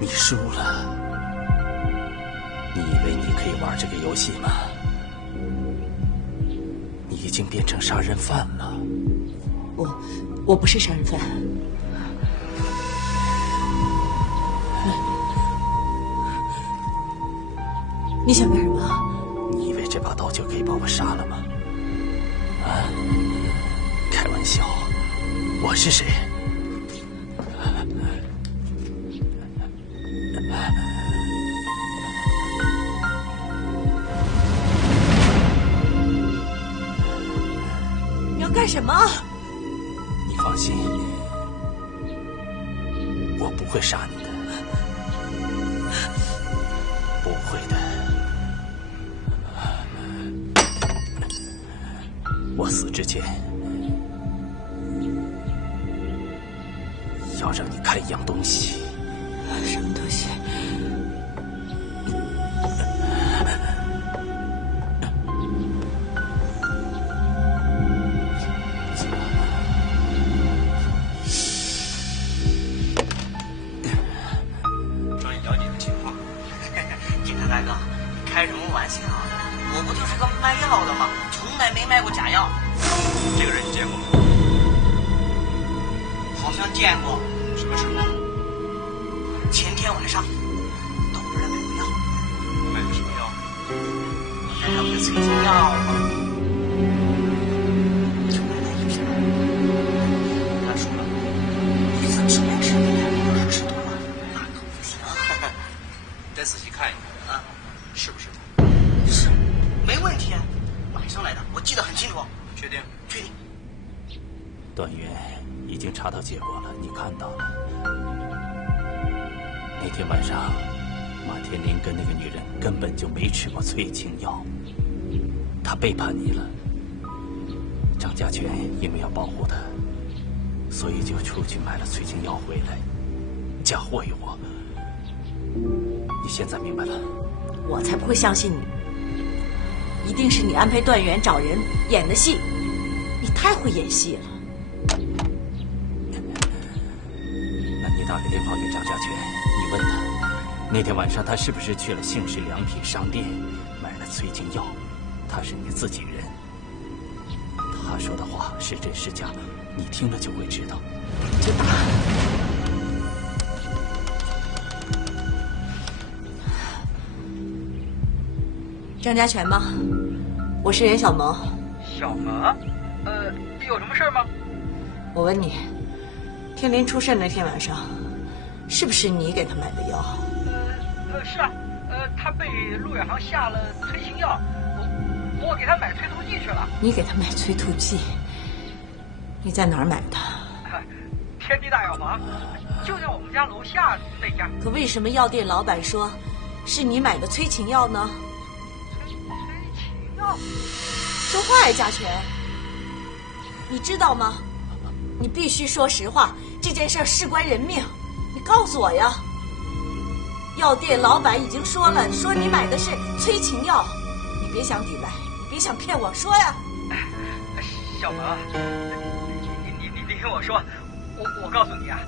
你输了。你以为你可以玩这个游戏吗？你已经变成杀人犯了。我不是杀人犯。你想干什么？你以为这把刀就可以把我杀了吗？啊！开玩笑，我是谁？你要干什么？你放心，我不会杀你的，不会的。我死之前要让你看一样东西。什么东西？专业了解的情况。警察大哥，你开什么玩笑呢？我不就是个卖药的吗？从来没卖过假药。这个人你见过吗？好像见过，什么时候？前天晚上到我这儿来买过药。买的什么药？还有个催情药吗？就买了一瓶。他说了，一次吃2吃，2盒吃多了，那可不行。再仔细看一看啊，是不是？是，没问题，晚上来的，我记得很清楚。确定？确定。段源已经查到结果了，你看到了。那天晚上，马天林跟那个女人根本就没吃过催情药，他背叛你了。张家全因为要保护他，所以就出去买了催情药回来，嫁祸于我。你现在明白了？我才不会相信你！一定是你安排段源找人演的戏，你太会演戏了。那你打个电话给张家全，你问他，那天晚上他是不是去了杏石良品商店买了催情药？他是你自己人，他说的话是真是假，你听了就会知道。就打。张家全吗？我是袁小萌。小萌，有什么事吗？我问你，天林出事那天晚上，是不是你给他买的药？是啊，他被陆远航下了催情药，我给他买催吐剂去了。你给他买催吐剂？你在哪儿买的？天地大药房，就在我们家楼下那家。可为什么药店老板说是你买的催情药呢？催情药？说话呀，家全！你知道吗？你必须说实话，这件事事关人命，你告诉我呀！药店老板已经说了，说你买的是催情药，你别想抵赖，你别想骗我，说呀！小萌，你听我说，我告诉你啊，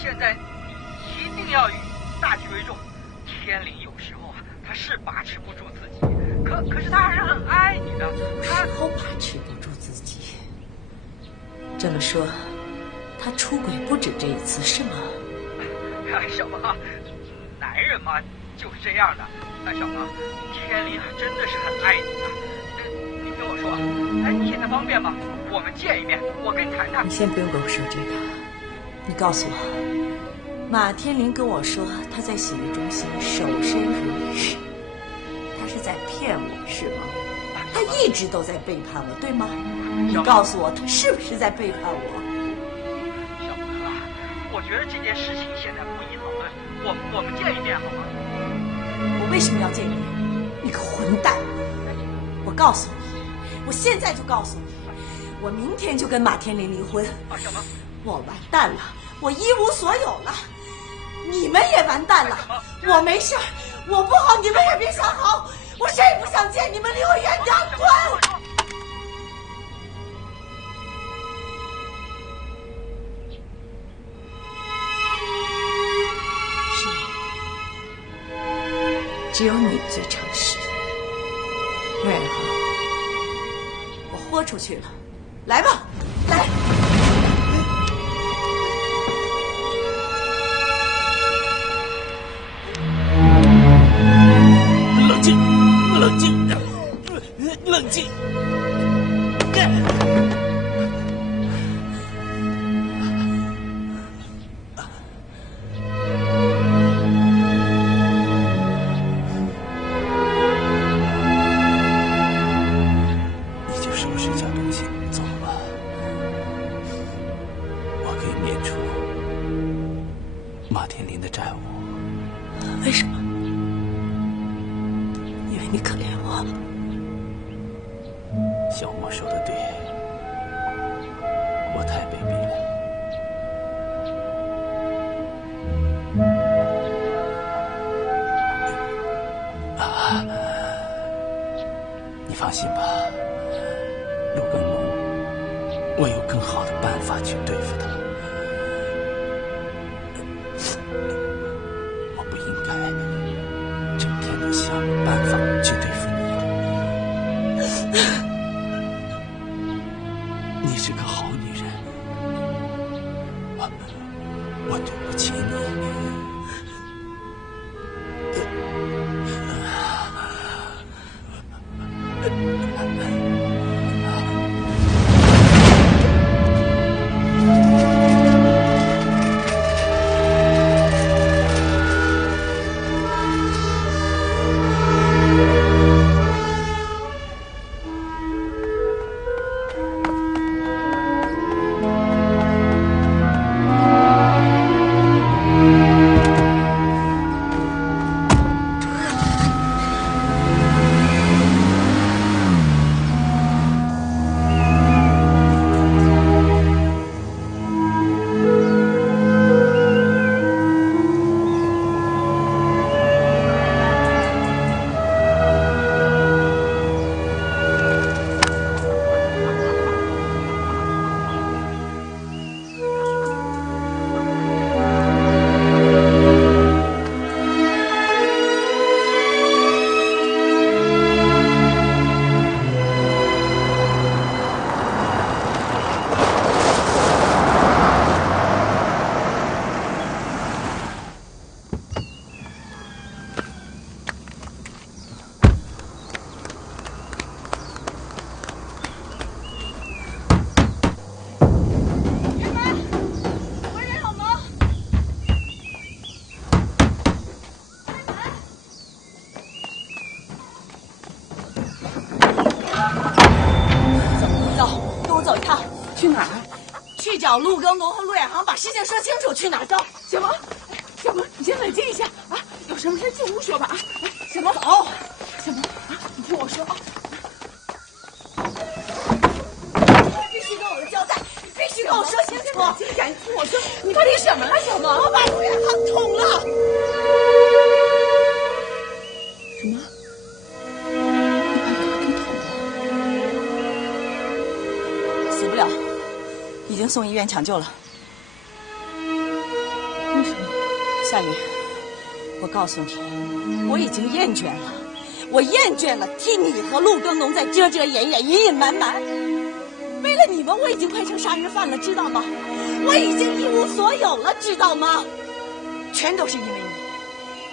现在你一定要以大局为重。天灵有时候啊，他是把持不住自己，可是他还是很爱你的。他好把持不住自己。这么说，他出轨不止这一次，是吗？小萌，男人嘛就是这样的。小萌，天灵真的是很爱你的。你听我说，你现在方便吗？我们见一面，我跟你谈谈。你先不用跟我说这个，你告诉我，马天林跟我说他在洗浴中心守身如玉，他是在骗我是吗？他一直都在背叛我，对吗？你告诉我，他是不是在背叛我？小萌啊，我觉得这件事情现在不宜讨论，我们见一面好吗？我为什么要见你？你个混蛋！我告诉你，我现在就告诉你，我明天就跟马天林离婚。小萌，我完蛋了，我一无所有了，你们也完蛋了。我没事儿，我不好，你们也别想好，我谁也不想见你们，离我远点，滚！是只有你最诚实。陆远航，我豁出去了，来吧，来。冷静，冷静，冷静。马天林的债务。为什么？因为你可怜我。小莫说的对，我太卑鄙了。你放心吧，陆耕龙，我有更好的办法去对付他。我不应该整天都想办法去对付你的。你是个好女人，我对不起你。找陆耕龙和陆远航把事情说清楚，去哪儿走？小萌，小萌，你先冷静一下啊！有什么事进屋说吧啊！小萌，走。小萌啊，你听我说啊，必须跟我的交代，必须跟我说清楚。静下，你听我说，你发生什么了，小萌？我把陆远航捅了。什么？你把他给捅了？死不了。已经送医院抢救了。为什么？夏雨，我告诉你，我已经厌倦了，我厌倦了替你和陆耕龙在遮遮掩掩、隐隐瞒瞒。为了你们，我已经快成杀人犯了，知道吗？我已经一无所有了，知道吗？全都是因为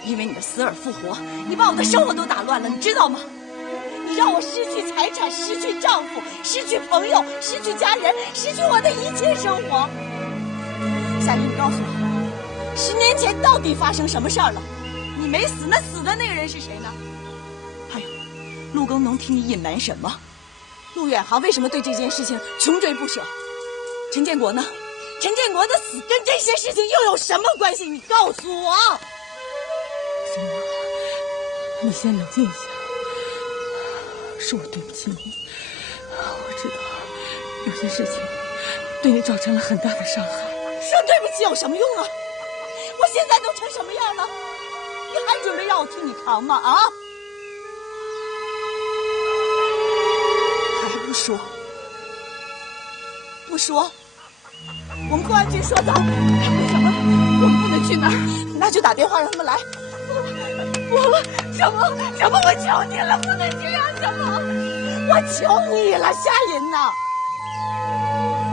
你，因为你的死而复活，你把我的生活都打乱了，你知道吗？你让我失去财产，失去丈夫，失去朋友，失去家人，失去我的一切生活。夏雨，你告诉我，10年前到底发生什么事儿了？你没死，那死的那个人是谁呢？还有，陆耕龙替你隐瞒什么？陆远航为什么对这件事情穷追不舍？陈建国呢？陈建国的死跟这些事情又有什么关系？你告诉我。小萌，你先冷静一下。是我对不起你，我知道有些事情对你造成了很大的伤害。说对不起有什么用啊？我现在都成什么样了？你还准备让我替你扛吗？啊？还不说？不说？我们公安局说走。什么？我们不能去那儿。那就打电话让他们来。小萌，我求你了，不能这样，小萌，我求你了，夏银呐，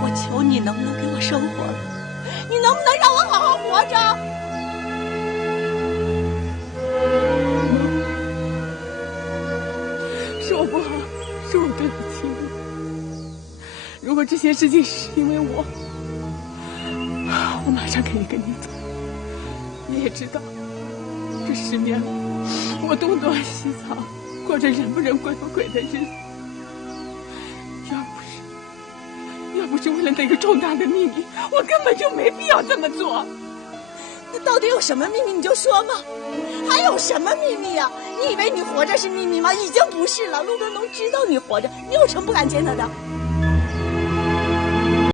我求你能不能给我生活了？你能不能让我好好活着？是我不好，是我对不起你。如果这些事情是因为我马上可以跟你走。你也知道，这10年我东躲西藏，过着人不人鬼不鬼的日子。要不是为了那个重大的秘密，我根本就没必要这么做。那到底有什么秘密你就说嘛，还有什么秘密啊？你以为你活着是秘密吗？已经不是了。陆德农知道你活着，你有什么不敢见他的？